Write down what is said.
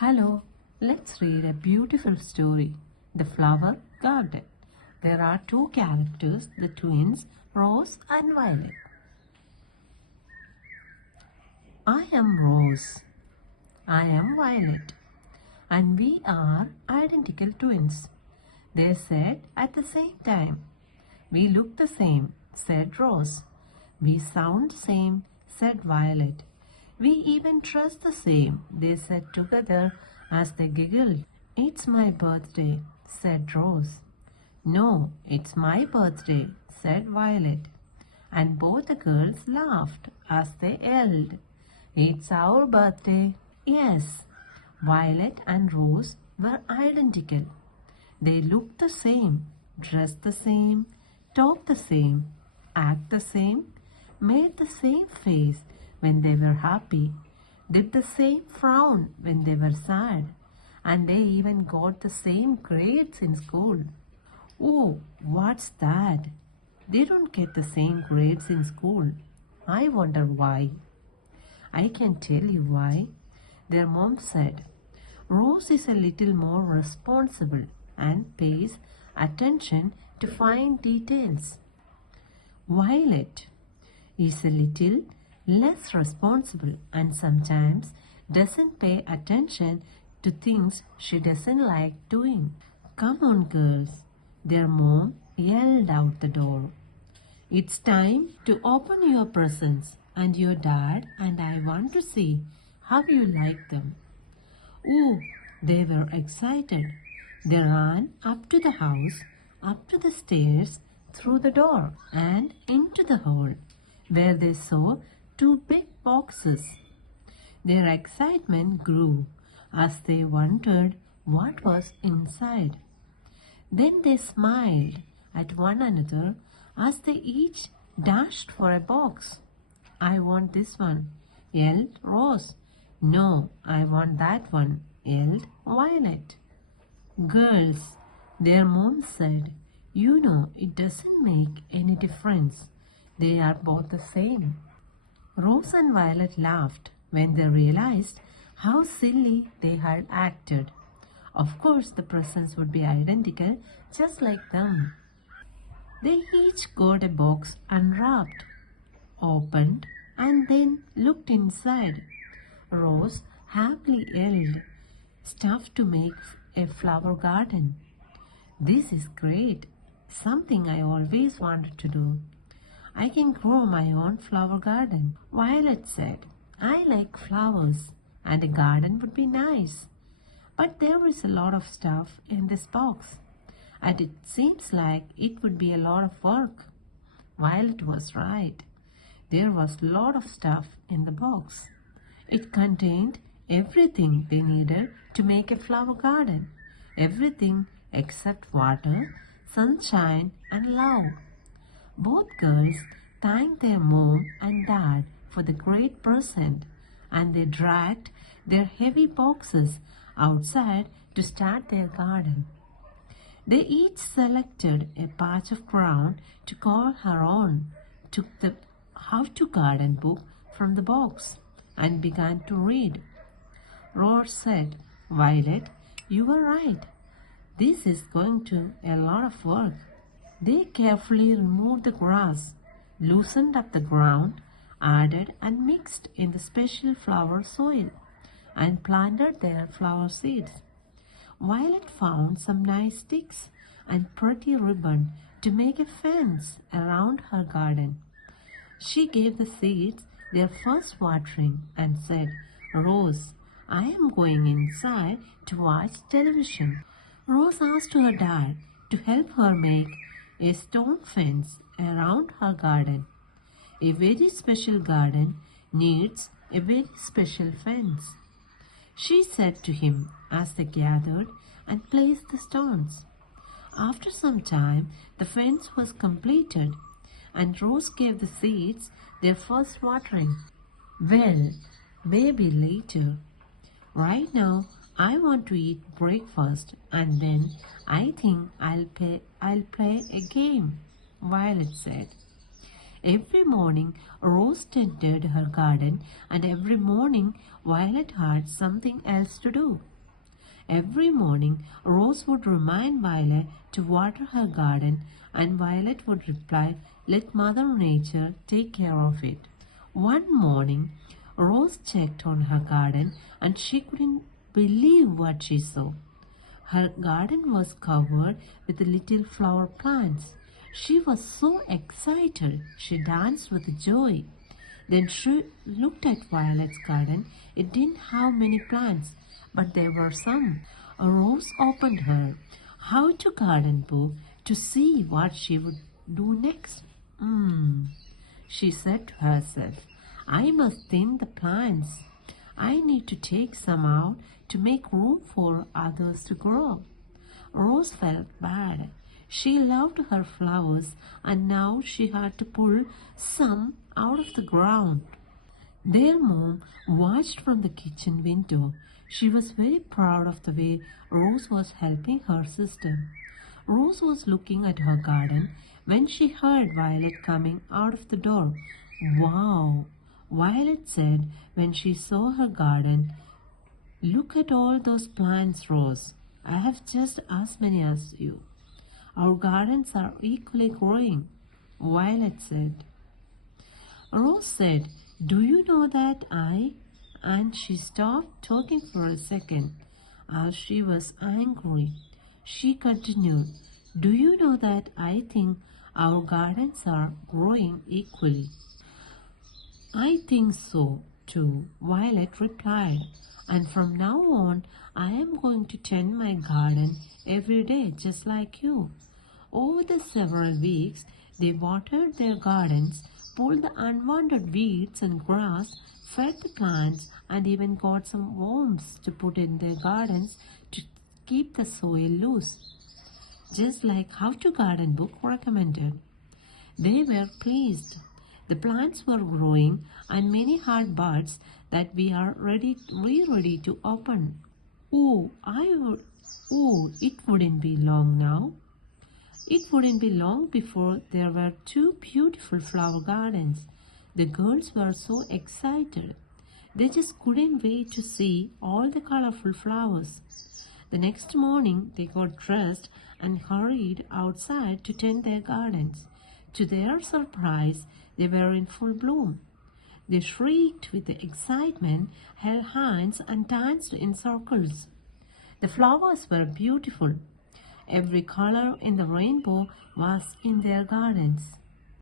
Hello, let's read a beautiful story, The Flower Garden. There are two characters, the twins, Rose and Violet. I am Rose. I am Violet. And we are identical twins. They said at the same time. We look the same, said Rose. We sound the same, said Violet. We even dress the same, they said together as they giggled. It's my birthday, said Rose. No, it's my birthday, said Violet. And both the girls laughed as they yelled, It's our birthday. Yes, Violet and Rose were identical. They looked the same, dressed the same, talked the same, act the same, made the same face when they were happy, did the same frown when they were sad, and they even got the same grades in school. Oh, what's that? They don't get the same grades in school. I wonder why. I can tell you why. Their mom said, Rose is a little more responsible and pays attention to fine details. Violet is a little less responsible and sometimes doesn't pay attention to things she doesn't like doing. Come on, girls, their mom yelled out the door. It's time to open your presents, and your dad and I want to see how you like them. Oh, they were excited. They ran up to the house, up to the stairs, through the door, and into the hall, where they saw two big boxes. Their excitement grew as they wondered what was inside. Then they smiled at one another as they each dashed for a box. I want this one, yelled Rose. No, I want that one, yelled Violet. Girls, their mom said, you know it doesn't make any difference. They are both the same. Rose and Violet laughed when they realized how silly they had acted. Of course, the presents would be identical, just like them. They each got a box unwrapped, opened, and then looked inside. Rose happily yelled, Stuff to make a flower garden. This is great, something I always wanted to do. I can grow my own flower garden. Violet said, I like flowers and a garden would be nice. But there is a lot of stuff in this box and it seems like it would be a lot of work. Violet was right. There was a lot of stuff in the box. It contained everything they needed to make a flower garden. Everything except water, sunshine and love. Both girls thanked their mom and dad for the great present and they dragged their heavy boxes outside to start their garden. They each selected a patch of ground to call her own, took the How to Garden book from the box and began to read. Rose said, Violet, you were right. This is going to a lot of work. They carefully removed the grass, loosened up the ground, added and mixed in the special flower soil, and planted their flower seeds. Violet found some nice sticks and pretty ribbon to make a fence around her garden. She gave the seeds their first watering and said, Rose, I am going inside to watch television. Rose asked her dad to help her make a stone fence around her garden. A very special garden needs a very special fence, she said to him as they gathered and placed the stones. After some time, the fence was completed and Rose gave the seeds their first watering. Well, maybe later. Right now, I want to eat breakfast and then I think I'll play a game, Violet said. Every morning, Rose tended her garden and every morning Violet had something else to do. Every morning, Rose would remind Violet to water her garden, and Violet would reply, "Let Mother Nature take care of it." One morning, Rose checked on her garden and she couldn't believe what she saw. Her garden was covered with little flower plants. She was so excited, she danced with joy. Then she looked at Violet's garden. It didn't have many plants, but there were some. Rose opened her How to Garden book to see what she would do next. She said to herself, "I must thin the plants. I need to take some out to make room for others to grow." Rose felt bad. She loved her flowers and now she had to pull some out of the ground. Their mom watched from the kitchen window. She was very proud of the way Rose was helping her sister. Rose was looking at her garden when she heard Violet coming out of the door. "Wow," Violet said when she saw her garden. "Look at all those plants, Rose. I have just as many as you. Our gardens are equally growing," Violet said. Rose said, "Do you know that I—" And she stopped talking for a second as she was angry. She continued, "Do you know that I think our gardens are growing equally?" "I think so too," Violet replied. "And from now on, I am going to tend my garden every day just like you." Over the several weeks, they watered their gardens, pulled the unwanted weeds and grass, fed the plants, and even got some worms to put in their gardens to keep the soil loose, just like How to Garden book recommended. They were pleased. The plants were growing and many had buds that we ready to open. Oh, it wouldn't be long now. It wouldn't be long before there were two beautiful flower gardens. The girls were so excited. They just couldn't wait to see all the colorful flowers. The next morning, they got dressed and hurried outside to tend their gardens. To their surprise, they were in full bloom. They shrieked with excitement, held hands, and danced in circles. The flowers were beautiful. Every color in the rainbow was in their gardens.